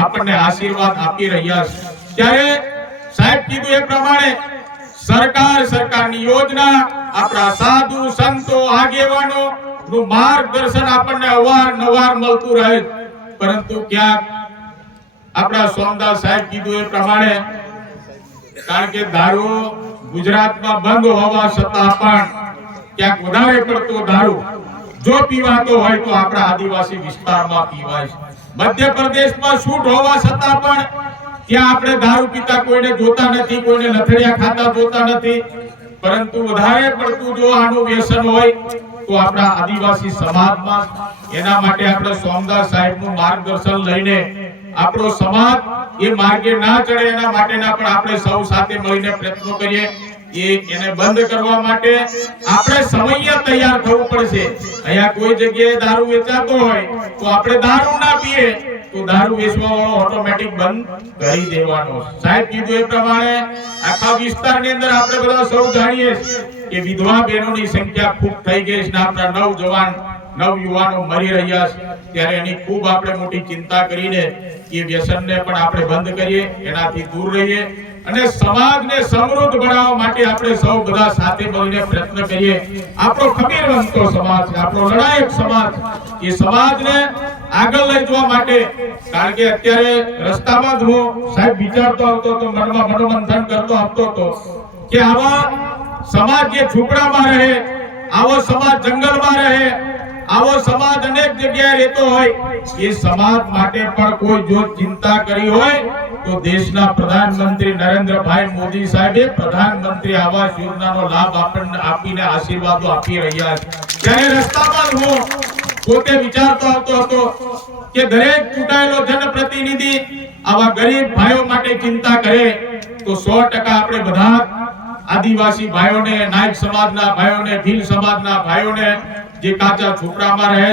આપણને આશીર્વાદ આપી રહ્યા છે। ત્યારે સાહેબ કીધું એ પ્રમાણે સરકારની યોજના આપણા સાધુ સંતો આગેવાનો નું માર્ગદર્શન આપણને અવારનવાર મળતું રહે, પરંતુ ક્યાંક આપણા સોમદાસ સાહેબ કીધું એ પ્રમાણે કારણ કે દારૂ ગુજરાતમાં બંધ હોવા છતાં પણ ક્યાંક વધારે પડતો દારૂ જો પીવાતો હોય તો આપણા આદિવાસી વિસ્તારમાં પીવાય છે। મધ્યપ્રદેશમાં છૂટ હોવા છતાં પણ ત્યાં આપણે દારૂ પીતા કોઈને જોતા નથી, કોઈને લથડિયા ખાતા જોતા નથી, પરંતુ વધારે પડતું જો આનું વ્યસન હોય તો આપણા આદિવાસી સમાજમાં। એના માટે આપણે સોમદાસ સાહેબનું માર્ગદર્શન લઈને આપણો સમાજ એ માર્ગે ના ચડે એના માટેના પણ આપણે સૌ સાથે મળીને પ્રયત્નો કરીએ। એને બંધ કરવા માટે આપણે સમય તૈયાર થવું પડશે। અહીંયા કોઈ જગ્યાએ દારૂ વેચાતો હોય તો આપણે દારૂ ના પીએ તો દારૂ વેચવા વાળો ઓટોમેટિક બંધ કરી દેવાનો। સાહેબ કીધું એ પ્રમાણે આખા વિસ્તારની અંદર આપણે બધા સૌ જાણીએ કે વિધવા બહેનોની સંખ્યા ખૂબ થઈ ગઈ છે, આપણા નવયુવાનો મરી રહ્યા છે। ત્યારે એની ખૂબ આપણે મોટી ચિંતા કરીને એ વ્યસનને પણ આપણે બંધ કરીએ, એનાથી દૂર રહીએ અને સમાજને સમૃદ્ધ બનાવવા માટે આપણે સૌ બધા સાથે મળીને પ્રયત્ન કરીએ। આપણો ખમીરવંતો સમાજ છે, આપણો લડાયક સમાજ, એ સમાજને આગળ લઈ જવા માટે કારણ કે અત્યારે રસ્તામાં જ હું સાહેબ વિચારતો આવતો તો મનમાં મનોમંથન કરતો આવતો હતો કે આવા સમાજ જે ઝૂંપડામાં રહે, આવો સમાજ જંગલમાં રહે, આવો સમાજ અનેક જગ્યાએ રહેતો હોય, એ સમાજ માટે પણ કોઈ જો ચિંતા કરી હોય તો દેશના પ્રધાનમંત્રી નરેન્દ્રભાઈ મોદી સાહેબે પ્રધાનમંત્રી આવાસ યોજનાનો લાભ આપણને આપીને આશીર્વાદો આપી રહ્યા છે। ત્યારે રસ્તામાં હું પોતે વિચારતો આવતો હતો કે દરેક ચૂંટાયેલો જનપ્રતિનિધિ આવા ગરીબ ભાઈઓ માટે ચિંતા કરે તો 100% આપણે બધા આદિવાસી ભાઈઓને, નાયક સમાજના ભાઈઓને, ભીલ સમાજના ભાઈઓને જે કાચા ઝૂંપડામાં રહે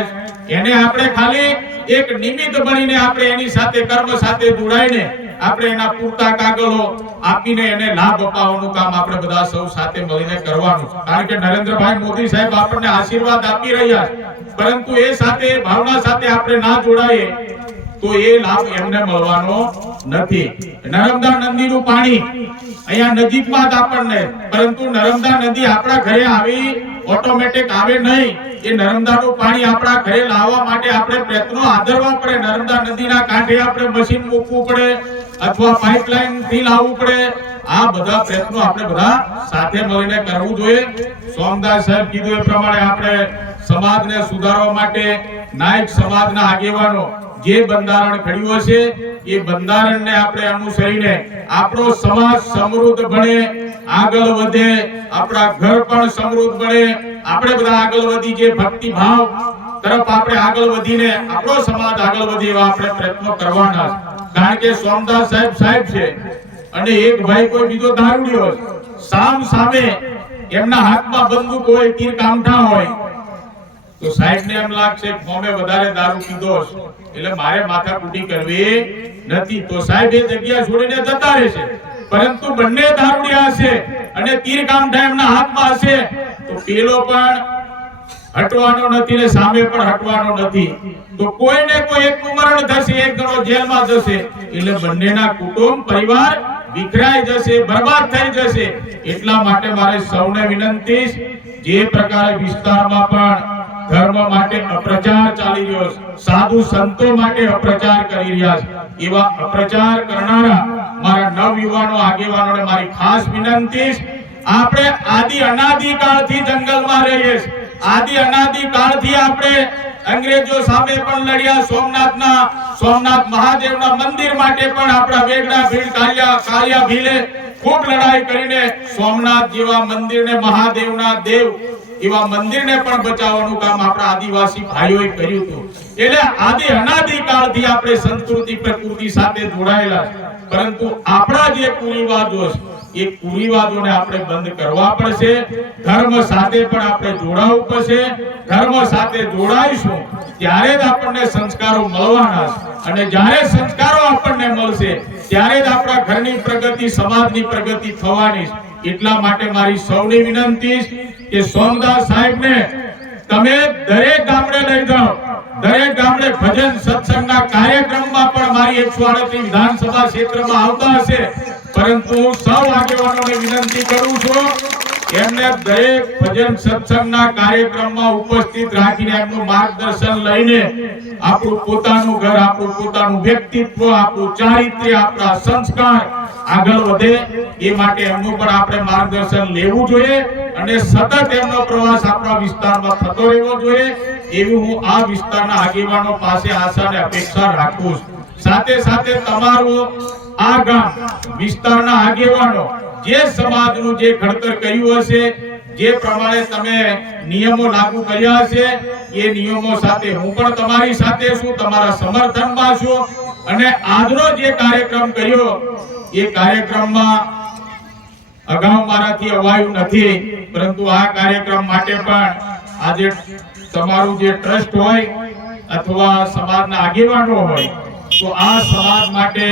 એને આપણે ખાલી એક નિમિત્ત બનીને આપણે એની સાથે કર્મ સાથે જોડાઈને આપણે એના પૂરતા કાગળો આપીને એને લાભ અપાવવાનું કામ આપણે બધા સૌ સાથે મળીને કરવાનું। કારણ કે નરેન્દ્રભાઈ મોદી સાહેબ આપણને આશીર્વાદ આપી રહ્યા છે, પરંતુ એ સાથે ભાવના સાથે આપણે ના જોડાઈએ તો એ લાભ એમને મળવાનો નથી। નર્મદા નદીનું પાણી અહીંયા નજીકમાં જ આપણને, પરંતુ નર્મદા નદી આપણા ઘરે આવી ઓટોમેટિક આવે નહીં। એ નર્મદાનું પાણી આપણા ઘરે લાવવા માટે આપણે પ્રયત્નો આદરવા પડે। નર્મદા નદીના કાંઠે આપણે મશીન મૂકવું પડે અથવા પાઇપલાઇન થી લાવવું પડે। આ બધા પ્રયત્નો આપણે બધા સાથે મળીને કરવું જોઈએ। સોમદાસ સાહેબ કીધું એ પ્રમાણે આપણે સમાજને સુધારવા માટે નાયક સમાજના આગેવાનો જે બંધારણ ઘડ્યું હશે એ બંધારણને આપણે અનુસરીને આપણો સમાજ સમૃદ્ધ બને, આગળ વધે, આપણા ઘર પણ સમૃદ્ધ બને, આપણે બધા આગળ વધી જે ભક્તિ ભાવ તરફ આપણે આગળ વધીને આપણો સમાજ આગળ વધે એવા આપણે પ્રયત્નો કરવાના। કારણ કે સોમદાસ સાહેબ છે અને એક ભાઈ કોઈ બીજો દારૂડિયો સામે એમના હાથમાં બંદૂક હોય, તીર કામઠા હોય તો સાહેબને એમ લાગશે કે મેં વધારે દારૂ પીધો એટલે મારે માથાકૂટી કરવી નથી, તો સાહેબ એ જગ્યા છોડીને જતા રહેશે। પરંતુ બંને દારૂડિયા હશે અને તીર કામઠા એમના હાથમાં હશે તો પેલો પણ હટવાનો નથી ને સામે પણ હટવાનો નથી, તો કોઈને કોઈ એકનું મરણ થશે, એક જણો જેલમાં જશે, એટલે બંનેના કુટુંબ પરિવાર વિખરાઈ જશે, બરબાદ થઈ જશે। એટલા માટે મારે સૌને વિનંતી જે પ્રકારે વિસ્તારમાં પણ ધર્મ માટે અપ્રચાર ચાલી રહ્યો છે, સાધુ સંતો માટે અપ્રચાર કરી રહ્યા છે, એવા અપ્રચાર કરનારા મારા નવયુવાનો આગેવાનોને મારી ખાસ વિનંતી આપણે આદિ અનાદિ કાળથી જંગલમાં રહીએ છીએ, આદિ અનાદિ કાળથી આપણે અંગ્રેજો સામે પણ લડ્યા, સોમનાથ મહાદેવના મંદિર માટે પણ આપણા વેગડા ભીલ કાલિયા ભીલે ખૂબ લડાઈ કરીને સોમનાથ જેવા મંદિરને, મહાદેવના દેવ એવા મંદિરને પણ બચાવવાનું કામ આપણા આદિવાસી ભાઈઓએ કર્યું હતું। એટલે આદિ અનાદિ કાળથી આપણે સંસ્કૃતિ પ્રકૃતિ સાથે જોડાયેલા, પરંતુ આપણા જે કુરિવાજો છે એ કુરિવાજોને આપણે બંધ કરવા પડશે। ધર્મ સાથે પણ આપણે જોડાવવું પડશે। ધર્મ સાથે જોડાઈશું ત્યારે જ આપણને સંસ્કારો મળવાના છે અને જ્યારે સંસ્કારો આપણને મળશે ત્યારે જ આપણા ઘરની પ્રગતિ, સમાજની પ્રગતિ થવાની છે। એટલા માટે મારી સૌની વિનંતી કે સોમદાસ સાહેબને તમે દરેક ગામડે લઈ જાઓ, દરેક ગામડે ભજન સત્સંગના કાર્યક્રમમાં પણ મારી 138 વિધાનસભા ક્ષેત્રમાં આવતા હશે, પરંતુ હું સૌ આગેવાનોને વિનંતી કરું છું એમને દરેક ભજન સત્સંગના કાર્યક્રમમાં ઉપસ્થિત રાખીને એમનું માર્ગદર્શન લઈને આપણું પોતાનું ઘર, આપણું પોતાનું વ્યક્તિત્વ, આપણું ચારિત્ર્ય, આપણા સંસ્કાર આગળ વધે એ માટે એમનું પણ આપણે માર્ગદર્શન લેવું જોઈએ અને સતત એમનો પ્રવાસ આપણા વિસ્તારમાં થતો રહેવો જોઈએ એવી હું આ વિસ્તારના આગેવાનો પાસે આશા અને અપેક્ષા રાખું છું. સાથે સાથે તમારું આ ગામ વિસ્તારના આગેવાનો જે સમાજનું જે ઘડતર કર્યું હશે, જે પ્રમાણે તમે નિયમો લાગુ કર્યા હશે, એ નિયમો સાથે હું પણ તમારી સાથે છું, તમારા સમર્થનમાં છું અને આજનો જે કાર્યક્રમ કર્યો એ કાર્યક્રમમાં અગાઉ મારાથી અવાયું નથી, પરંતુ આ કાર્યક્રમ માટે પણ આજે તમારું જે ટ્રસ્ટ હોય અથવા સમાજના આગેવાનો હોય તો આ સમાજ માટે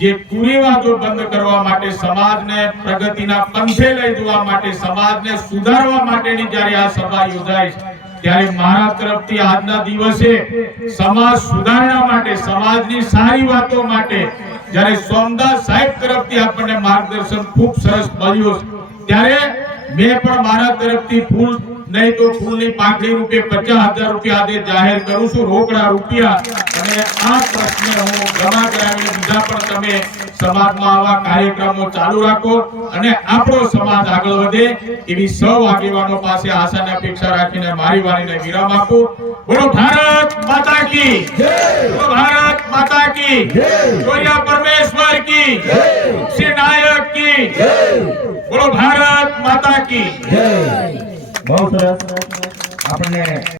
જે કુરિવાજો બંધ કરવા માટે, સમાજને પ્રગતિના પંથે લઈ જવા માટે, સમાજને સુધારવા માટેની જ્યારે આ સભા યોજાય ત્યારે મારા તરફથી આજના દિવસે સમાજ સુધારણા માટે, સમાજની સારી વાતો માટે જ્યારે સોમદાસ સાહેબ તરફથી આપણને માર્ગદર્શન ખૂબ સરસ મળ્યું ત્યારે મેં પણ મારા તરફથી ફૂલ નહીં તો ફૂલની પાંખડી રૂપે 50,000 રૂપિયા આજે જાહેર કરું છું, રોકડા રૂપિયા. અને આ પ્રશ્ને હું જમા કરાવીને બીજા પણ તમે સમાજમાં આવા કાર્યક્રમો ચાલુ રાખો અને આપણો સમાજ આગળ વધે એવી સૌ આગેવાનો પાસે આશા અને અપેક્ષા રાખીને મારી વાણીને વિરામ આપું. બોલો ભારત માતા કી જય, બોલો ભારત માતા કી જય, જોયા પરમેશ્વર કી જય, શ્રી નાયક કી જય, બોલો ભારત માતા કી જય. બહુ સરસ. આપણે